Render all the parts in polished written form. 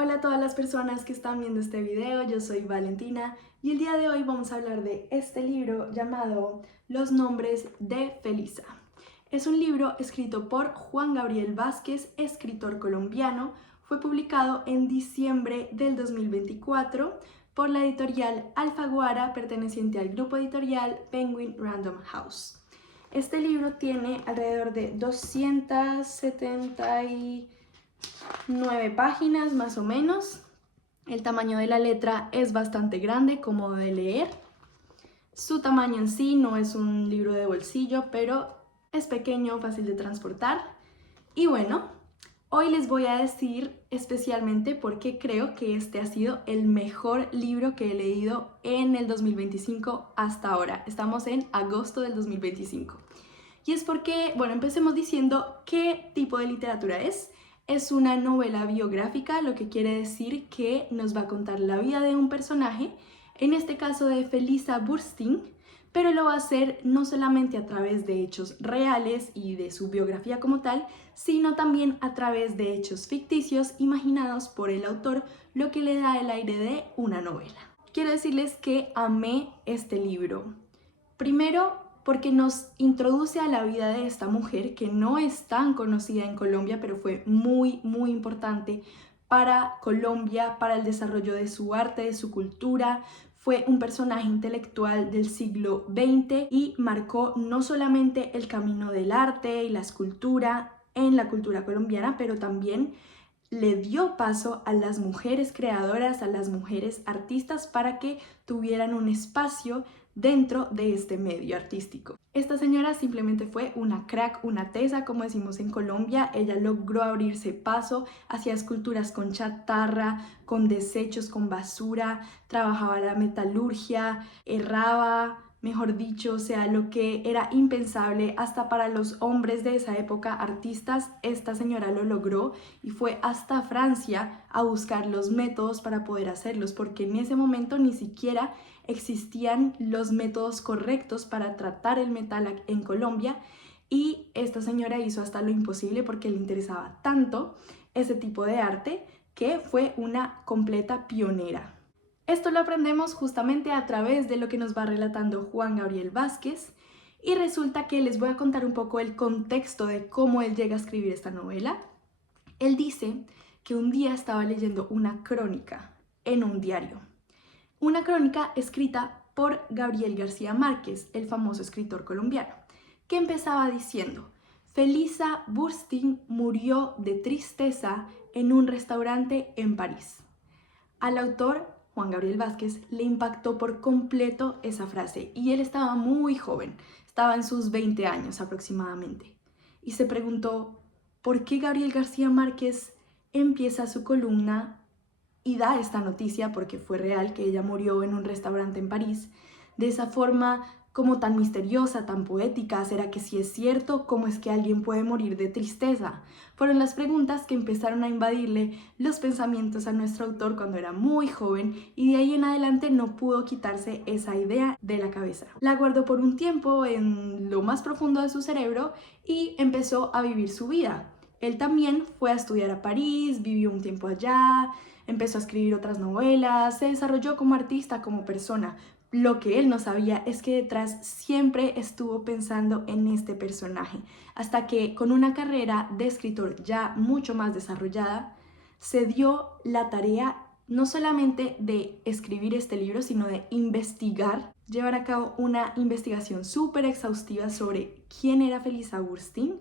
Hola a todas las personas que están viendo este video, yo soy Valentina y el día de hoy vamos a hablar de este libro llamado Los nombres de Felisa. Es un libro escrito por Juan Gabriel Vázquez, escritor colombiano. Fue publicado en diciembre del 2024 por la editorial Alfaguara, perteneciente al grupo editorial Penguin Random House. Este libro tiene alrededor de 279 páginas más o menos. El tamaño de la letra es bastante grande, cómodo de leer. Su tamaño en sí no es un libro de bolsillo, pero es pequeño, fácil de transportar. Y bueno, hoy les voy a decir especialmente por qué creo que este ha sido el mejor libro que he leído en el 2025 hasta ahora. Estamos en agosto del 2025. Y es porque, bueno, empecemos diciendo qué tipo de literatura es. Es una novela biográfica, lo que quiere decir que nos va a contar la vida de un personaje, en este caso de Felisa Burstyn, pero lo va a hacer no solamente a través de hechos reales y de su biografía como tal, sino también a través de hechos ficticios imaginados por el autor, lo que le da el aire de una novela. Quiero decirles que amé este libro. Primero, porque nos introduce a la vida de esta mujer que no es tan conocida en Colombia, pero fue muy importante para Colombia, para el desarrollo de su arte, de su cultura. Fue un personaje intelectual del siglo XX y marcó no solamente el camino del arte y la escultura en la cultura colombiana, pero también le dio paso a las mujeres creadoras, a las mujeres artistas para que tuvieran un espacio dentro de este medio artístico. Esta señora simplemente fue una crack, una tesa, como decimos en Colombia. Ella logró abrirse paso hacia esculturas con chatarra, con desechos, con basura, trabajaba la metalurgia, erraba, mejor dicho, o sea, lo que era impensable hasta para los hombres de esa época, artistas, esta señora lo logró y fue hasta Francia a buscar los métodos para poder hacerlos, porque en ese momento ni siquiera existían los métodos correctos para tratar el metal en Colombia, y esta señora hizo hasta lo imposible porque le interesaba tanto ese tipo de arte que fue una completa pionera. Esto lo aprendemos justamente a través de lo que nos va relatando Juan Gabriel Vázquez, y resulta que les voy a contar un poco el contexto de cómo él llega a escribir esta novela. Él dice que un día estaba leyendo una crónica en un diario. Una crónica escrita por Gabriel García Márquez, el famoso escritor colombiano, que empezaba diciendo: Felisa Burstyn murió de tristeza en un restaurante en París. Al autor, Juan Gabriel Vázquez, le impactó por completo esa frase y él estaba muy joven, estaba en sus 20 años aproximadamente, y se preguntó por qué Gabriel García Márquez empieza su columna y da esta noticia, porque fue real que ella murió en un restaurante en París, de esa forma como tan misteriosa, tan poética. ¿Será que sí es cierto? ¿Cómo es que alguien puede morir de tristeza? Fueron las preguntas que empezaron a invadirle los pensamientos a nuestro autor cuando era muy joven, y de ahí en adelante no pudo quitarse esa idea de la cabeza. La guardó por un tiempo en lo más profundo de su cerebro y empezó a vivir su vida. Él también fue a estudiar a París, vivió un tiempo allá, empezó a escribir otras novelas, se desarrolló como artista, como persona. Lo que él no sabía es que detrás siempre estuvo pensando en este personaje, hasta que con una carrera de escritor ya mucho más desarrollada, se dio la tarea no solamente de escribir este libro, sino de investigar, llevar a cabo una investigación súper exhaustiva sobre quién era Felisa Burstyn.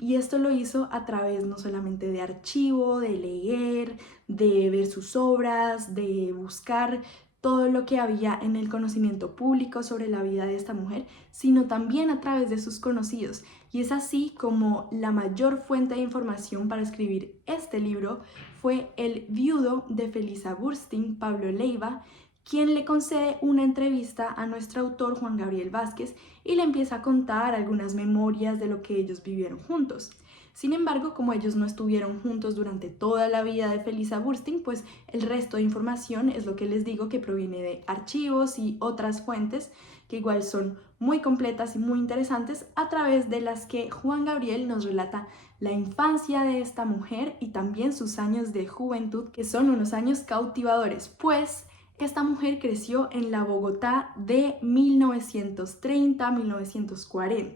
Y esto lo hizo a través no solamente de archivo, de leer, de ver sus obras, de buscar todo lo que había en el conocimiento público sobre la vida de esta mujer, sino también a través de sus conocidos. Y es así como la mayor fuente de información para escribir este libro fue el viudo de Felisa Burstyn, Pablo Leiva, quien le concede una entrevista a nuestro autor Juan Gabriel Vázquez y le empieza a contar algunas memorias de lo que ellos vivieron juntos. Sin embargo, como ellos no estuvieron juntos durante toda la vida de Felisa Burstyn, pues el resto de información es lo que les digo, que proviene de archivos y otras fuentes que igual son muy completas y muy interesantes, a través de las que Juan Gabriel nos relata la infancia de esta mujer y también sus años de juventud, que son unos años cautivadores, pues esta mujer creció en la Bogotá de 1930-1940,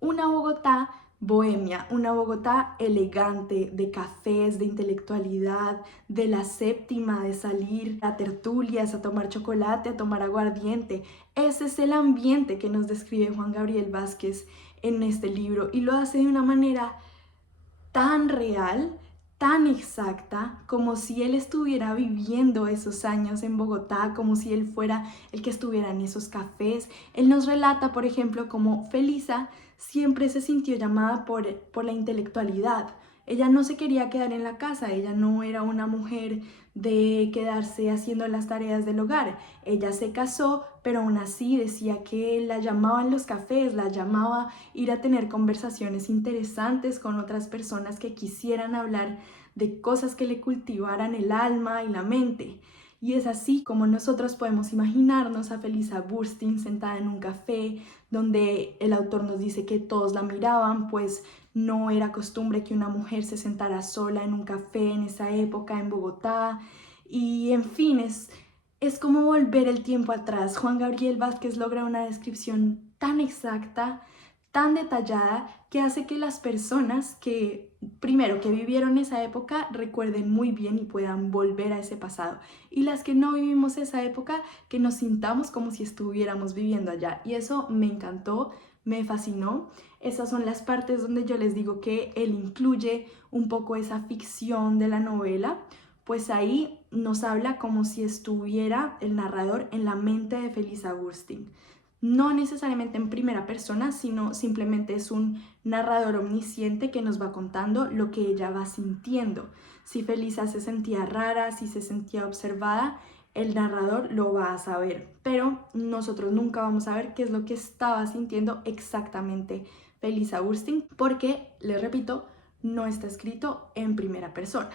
una Bogotá bohemia, una Bogotá elegante, de cafés, de intelectualidad, de la séptima, de salir a tertulias, a tomar chocolate, a tomar aguardiente. Ese es el ambiente que nos describe Juan Gabriel Vázquez en este libro, y lo hace de una manera tan real, tan exacta, como si él estuviera viviendo esos años en Bogotá, como si él fuera el que estuviera en esos cafés. Él nos relata, por ejemplo, cómo Felisa siempre se sintió llamada por la intelectualidad. Ella no se quería quedar en la casa, ella no era una mujer de quedarse haciendo las tareas del hogar. Ella se casó, pero aún así decía que la llamaban los cafés, la llamaba ir a tener conversaciones interesantes con otras personas que quisieran hablar de cosas que le cultivaran el alma y la mente. Y es así como nosotros podemos imaginarnos a Felisa Burstyn sentada en un café, donde el autor nos dice que todos la miraban, pues no era costumbre que una mujer se sentara sola en un café en esa época en Bogotá. Y en fin, es como volver el tiempo atrás. Juan Gabriel Vázquez logra una descripción tan exacta, tan detallada, que hace que las personas que, primero, que vivieron esa época recuerden muy bien y puedan volver a ese pasado. Y las que no vivimos esa época, que nos sintamos como si estuviéramos viviendo allá. Y eso me encantó, me fascinó. Esas son las partes donde yo les digo que él incluye un poco esa ficción de la novela, pues ahí nos habla como si estuviera el narrador en la mente de Felisa Burstyn. No necesariamente en primera persona, sino simplemente es un narrador omnisciente que nos va contando lo que ella va sintiendo. Si Felisa se sentía rara, si se sentía observada, el narrador lo va a saber, pero nosotros nunca vamos a ver qué es lo que estaba sintiendo exactamente Felisa Burstyn, porque, les repito, no está escrito en primera persona.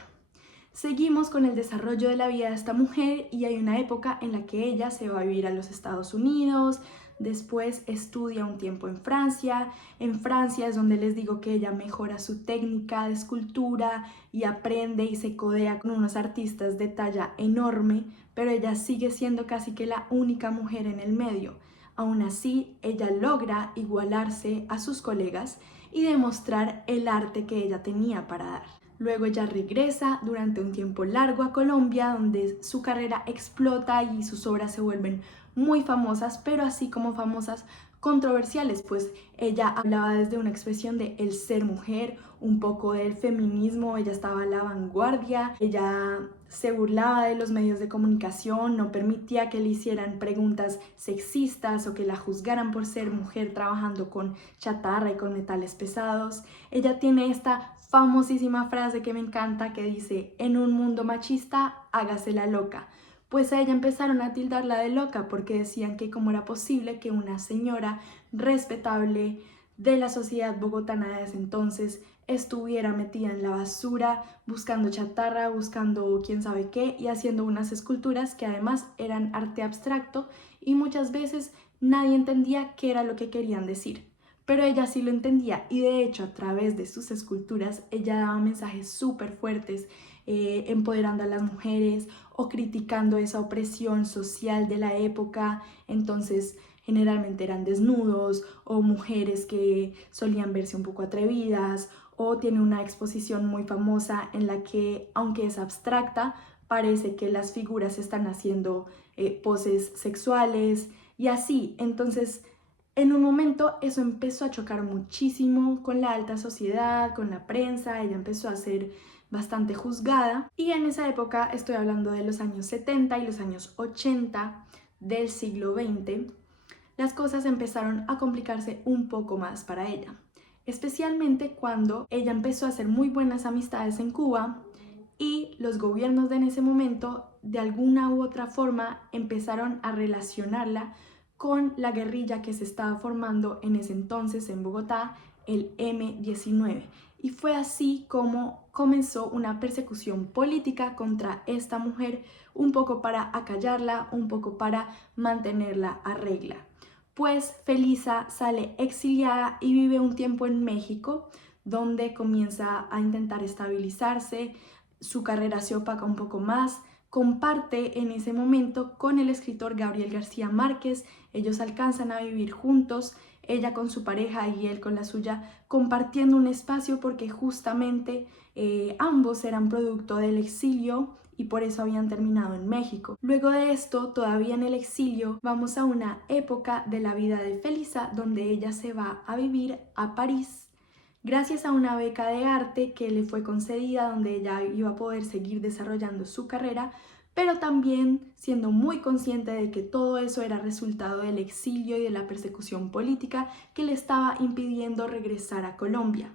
Seguimos con el desarrollo de la vida de esta mujer y hay una época en la que ella se va a vivir a los Estados Unidos, después estudia un tiempo en Francia. En Francia es donde les digo que ella mejora su técnica de escultura y aprende y se codea con unos artistas de talla enorme, pero ella sigue siendo casi que la única mujer en el medio. Aún así, ella logra igualarse a sus colegas y demostrar el arte que ella tenía para dar. Luego ella regresa durante un tiempo largo a Colombia, donde su carrera explota y sus obras se vuelven muy famosas, pero así como famosas, controversiales, pues ella hablaba desde una expresión de el ser mujer, un poco del feminismo. Ella estaba a la vanguardia, ella se burlaba de los medios de comunicación, no permitía que le hicieran preguntas sexistas o que la juzgaran por ser mujer trabajando con chatarra y con metales pesados. Ella tiene esta famosísima frase que me encanta, que dice: en un mundo machista, hágase la loca. Pues a ella empezaron a tildarla de loca porque decían que cómo era posible que una señora respetable de la sociedad bogotana de ese entonces estuviera metida en la basura, buscando chatarra, buscando quién sabe qué y haciendo unas esculturas que además eran arte abstracto y muchas veces nadie entendía qué era lo que querían decir. Pero ella sí lo entendía y de hecho a través de sus esculturas ella daba mensajes súper fuertes, empoderando a las mujeres o criticando esa opresión social de la época. Entonces generalmente eran desnudos o mujeres que solían verse un poco atrevidas, o tiene una exposición muy famosa en la que, aunque es abstracta, parece que las figuras están haciendo poses sexuales y así. Entonces en un momento eso empezó a chocar muchísimo con la alta sociedad, con la prensa. Ella empezó a ser bastante juzgada y en esa época, estoy hablando de los años 70 y los años 80 del siglo XX, las cosas empezaron a complicarse un poco más para ella, especialmente cuando ella empezó a hacer muy buenas amistades en Cuba y los gobiernos de en ese momento de alguna u otra forma empezaron a relacionarla con la guerrilla que se estaba formando en ese entonces en Bogotá, el M-19. y fue así como comenzó una persecución política contra esta mujer, un poco para acallarla, un poco para mantenerla a regla. Pues Felisa sale exiliada y vive un tiempo en México, donde comienza a intentar estabilizarse, su carrera se opaca un poco más, comparte en ese momento con el escritor Gabriel García Márquez, ellos alcanzan a vivir juntos, ella con su pareja y él con la suya, compartiendo un espacio porque justamente ambos eran producto del exilio y por eso habían terminado en México. Luego de esto, todavía en el exilio, vamos a una época de la vida de Felisa donde ella se va a vivir a París gracias a una beca de arte que le fue concedida donde ella iba a poder seguir desarrollando su carrera, pero también siendo muy consciente de que todo eso era resultado del exilio y de la persecución política que le estaba impidiendo regresar a Colombia.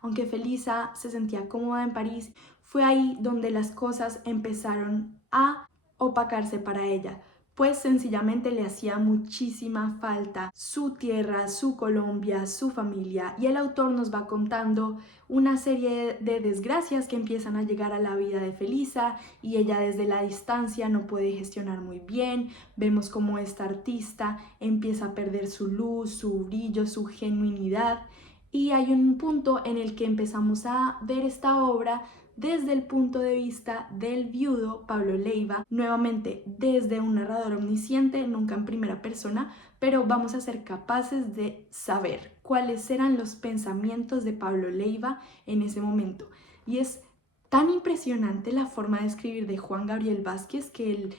Aunque Felisa se sentía cómoda en París, fue ahí donde las cosas empezaron a opacarse para ella, pues sencillamente le hacía muchísima falta su tierra, su Colombia, su familia, y el autor nos va contando una serie de desgracias que empiezan a llegar a la vida de Felisa y ella desde la distancia no puede gestionar muy bien. Vemos cómo esta artista empieza a perder su luz, su brillo, su genuinidad, y hay un punto en el que empezamos a ver esta obra desde el punto de vista del viudo Pablo Leiva, nuevamente desde un narrador omnisciente, nunca en primera persona, pero vamos a ser capaces de saber cuáles eran los pensamientos de Pablo Leiva en ese momento. Y es tan impresionante la forma de escribir de Juan Gabriel Vázquez que él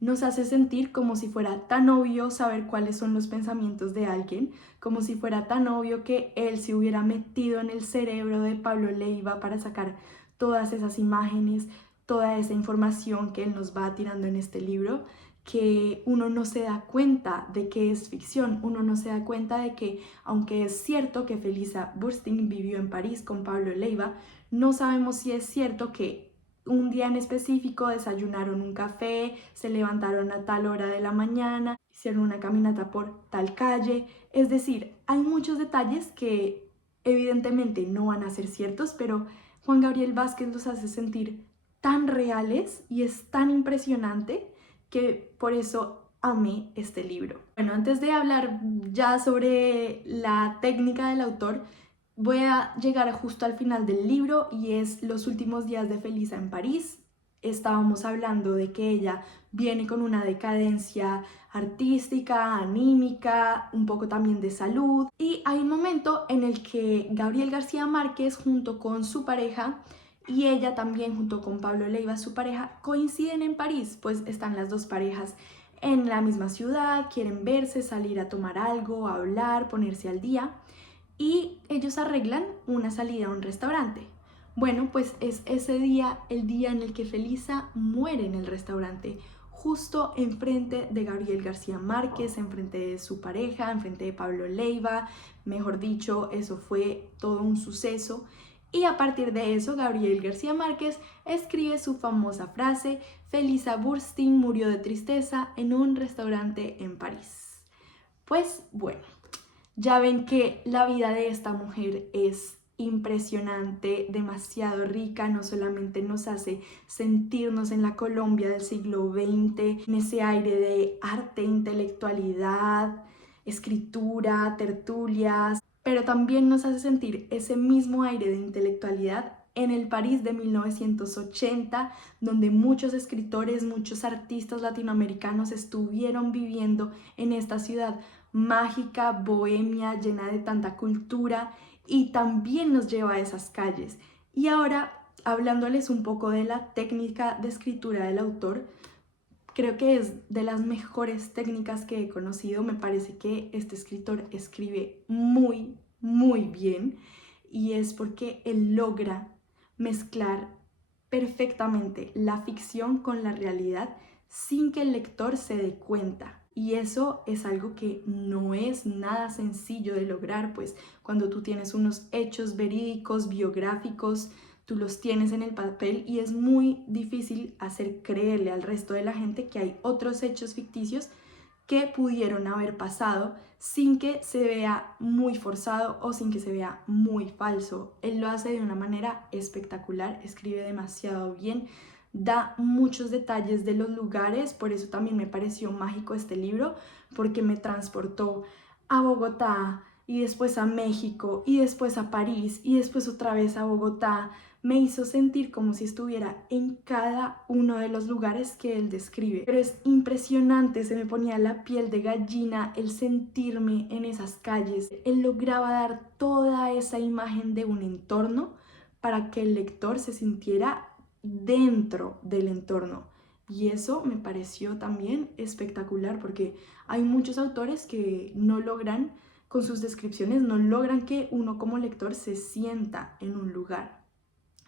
nos hace sentir como si fuera tan obvio saber cuáles son los pensamientos de alguien, como si fuera tan obvio que él se hubiera metido en el cerebro de Pablo Leiva para sacar todas esas imágenes, toda esa información que él nos va tirando en este libro, que uno no se da cuenta de que es ficción, uno no se da cuenta de que, aunque es cierto que Felisa Burstyn vivió en París con Pablo Leiva, no sabemos si es cierto que un día en específico desayunaron un café, se levantaron a tal hora de la mañana, hicieron una caminata por tal calle. Es decir, hay muchos detalles que evidentemente no van a ser ciertos, pero Juan Gabriel Vázquez los hace sentir tan reales y es tan impresionante que por eso amé este libro. Bueno, antes de hablar ya sobre la técnica del autor, voy a llegar justo al final del libro y es los últimos días de Felisa en París. Estábamos hablando de que ella viene con una decadencia artística, anímica, un poco también de salud, y hay un momento en el que Gabriel García Márquez junto con su pareja y ella también junto con Pablo Leiva, su pareja, coinciden en París, pues están las dos parejas en la misma ciudad, quieren verse, salir a tomar algo, a hablar, ponerse al día, y ellos arreglan una salida a un restaurante. Bueno, pues es ese día, el día en el que Felisa muere en el restaurante, justo enfrente de Gabriel García Márquez, enfrente de su pareja, enfrente de Pablo Leiva. Mejor dicho, eso fue todo un suceso. Y a partir de eso, Gabriel García Márquez escribe su famosa frase: Felisa Burstyn murió de tristeza en un restaurante en París. Pues bueno, ya ven que la vida de esta mujer es impresionante, demasiado rica, no solamente nos hace sentirnos en la Colombia del siglo XX, en ese aire de arte, intelectualidad, escritura, tertulias, pero también nos hace sentir ese mismo aire de intelectualidad en el París de 1980, donde muchos escritores, muchos artistas latinoamericanos estuvieron viviendo en esta ciudad mágica, bohemia, llena de tanta cultura, y también nos lleva a esas calles. Y ahora, hablándoles un poco de la técnica de escritura del autor, creo que es de las mejores técnicas que he conocido. Me parece que este escritor escribe muy, muy bien, y es porque él logra mezclar perfectamente la ficción con la realidad sin que el lector se dé cuenta. Y eso es algo que no es nada sencillo de lograr, pues cuando tú tienes unos hechos verídicos, biográficos, tú los tienes en el papel y es muy difícil hacer creerle al resto de la gente que hay otros hechos ficticios que pudieron haber pasado sin que se vea muy forzado o sin que se vea muy falso. Él lo hace de una manera espectacular, escribe demasiado bien, da muchos detalles de los lugares, por eso también me pareció mágico este libro, porque me transportó a Bogotá y después a México y después a París y después otra vez a Bogotá. Me hizo sentir como si estuviera en cada uno de los lugares que él describe. Pero es impresionante, se me ponía la piel de gallina el sentirme en esas calles. Él lograba dar toda esa imagen de un entorno para que el lector se sintiera dentro del entorno. Y eso me pareció también espectacular porque hay muchos autores que no logran, con sus descripciones, no logran que uno como lector se sienta en un lugar.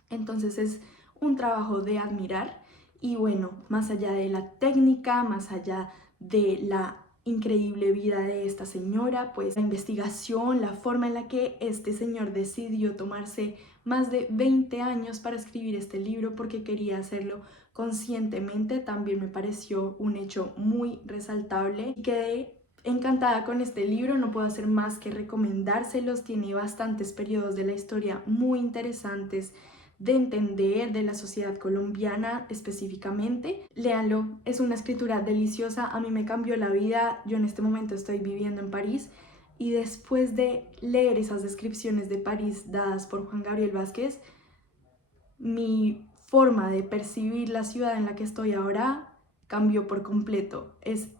Entonces es un trabajo de admirar y bueno, más allá de la técnica, más allá de la increíble vida de esta señora, pues la investigación, la forma en la que este señor decidió tomarse más de 20 años para escribir este libro porque quería hacerlo conscientemente, también me pareció un hecho muy resaltable y quedé encantada con este libro, no puedo hacer más que recomendárselos, tiene bastantes periodos de la historia muy interesantes de entender de la sociedad colombiana específicamente. Léanlo, es una escritura deliciosa, a mí me cambió la vida, yo en este momento estoy viviendo en París y después de leer esas descripciones de París dadas por Juan Gabriel Vázquez, mi forma de percibir la ciudad en la que estoy ahora cambió por completo. Es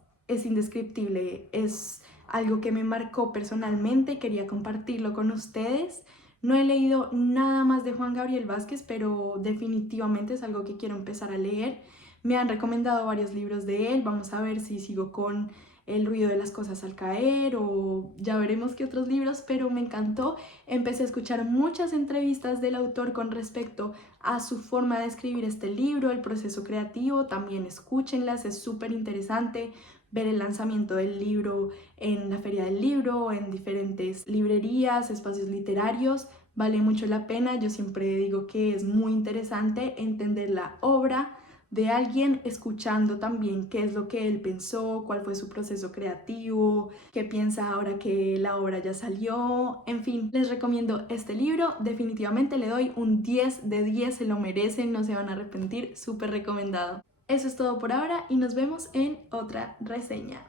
indescriptible, es algo que me marcó personalmente, quería compartirlo con ustedes. No he leído nada más de Juan Gabriel Vázquez, pero definitivamente es algo que quiero empezar a leer. Me han recomendado varios libros de él, vamos a ver si sigo con El ruido de las cosas al caer o ya veremos qué otros libros, pero me encantó. Empecé a escuchar muchas entrevistas del autor con respecto a su forma de escribir este libro, el proceso creativo, también escúchenlas, es súper interesante ver el lanzamiento del libro en la Feria del Libro, en diferentes librerías, espacios literarios, vale mucho la pena. Yo siempre digo que es muy interesante entender la obra de alguien, escuchando también qué es lo que él pensó, cuál fue su proceso creativo, qué piensa ahora que la obra ya salió. En fin, les recomiendo este libro, definitivamente le doy un 10 de 10, se lo merecen, no se van a arrepentir, súper recomendado. Eso es todo por ahora y nos vemos en otra reseña.